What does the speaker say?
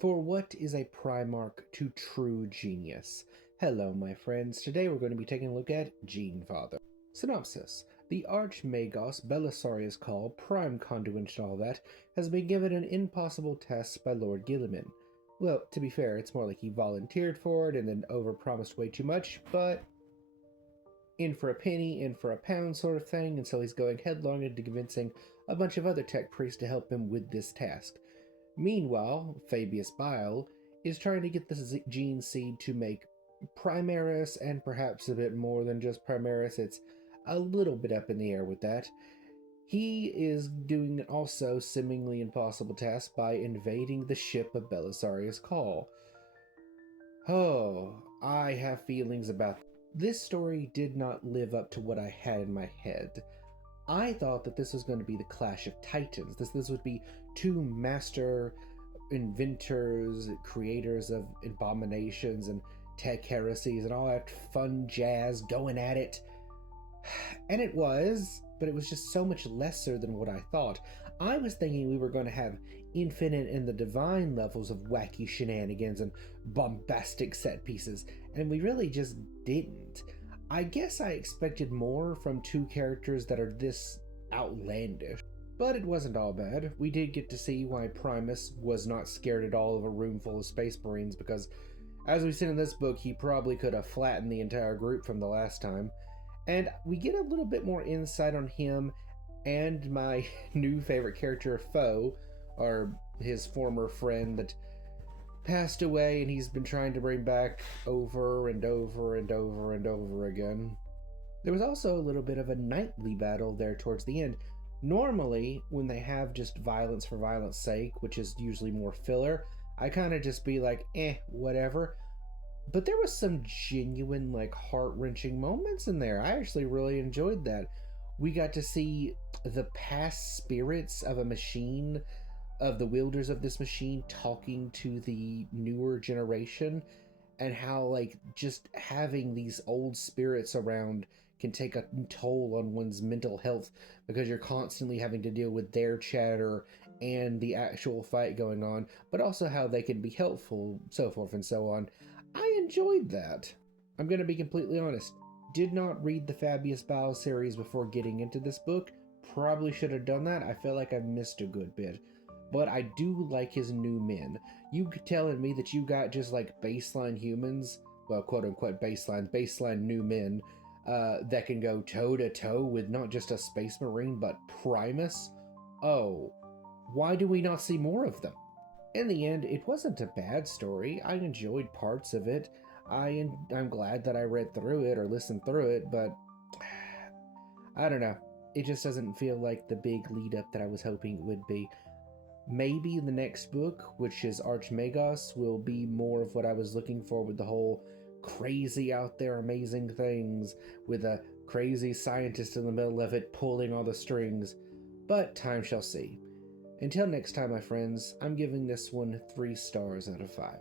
For what is a Primarch to true genius? Hello, my friends. Today we're going to be taking a look at Genefather. Synopsis. The Archmagos Belisarius Call, Prime Conduit and all that, has been given an impossible task by Lord Guilliman. Well, to be fair, it's more like he volunteered for it and then overpromised way too much, but in for a penny, in for a pound sort of thing, and so he's going headlong into convincing a bunch of other tech priests to help him with this task. Meanwhile, Fabius Bile is trying to get the gene seed to make Primaris, and perhaps a bit more than just Primaris. It's a little bit up in the air with that. He is doing an also seemingly impossible task by invading the ship of Belisarius Call. Oh, I have feelings about this story. Did not live up to what I had in my head. I thought that this was going to be the clash of titans. This would be two master inventors, creators of abominations and tech heresies and all that fun jazz going at it. And it was, but it was just so much lesser than what I thought. I was thinking we were going to have infinite and the divine levels of wacky shenanigans and bombastic set pieces, and we really just didn't. I guess I expected more from two characters that are this outlandish, but it wasn't all bad. We did get to see why Primus was not scared at all of a room full of space marines, because as we've seen in this book, he probably could have flattened the entire group from the last time. And we get a little bit more insight on him and my new favorite character, Foe, or his former friend that passed away and he's been trying to bring back over and over and over and over again. There was also a little bit of a knightly battle there towards the end. Normally, when they have just violence for violence sake, which is usually more filler, I kind of just be like, whatever. But there was some genuine, heart-wrenching moments in there. I actually really enjoyed that. We got to see the past spirits of a machine, of the wielders of this machine, talking to the newer generation, and how just having these old spirits around can take a toll on one's mental health, because you're constantly having to deal with their chatter and the actual fight going on, but also how they can be helpful, so forth and so on. I enjoyed that. I'm going to be completely honest. Did not read the Fabius Bile series before getting into this book. Probably should have done that. I feel like I've missed a good bit. But I do like his new men. You telling me that you got just baseline humans, well, quote unquote baseline new men, that can go toe to toe with not just a space marine but Primus? Oh, why do we not see more of them? In the end, it wasn't a bad story. I enjoyed parts of it. I'm glad that I read through it or listened through it, but I don't know. It just doesn't feel like the big lead up that I was hoping it would be. Maybe the next book, which is Archmagos, will be more of what I was looking for, with the whole crazy out there amazing things, with a crazy scientist in the middle of it pulling all the strings. But time shall see. Until next time, my friends, I'm giving this one 3 stars out of 5.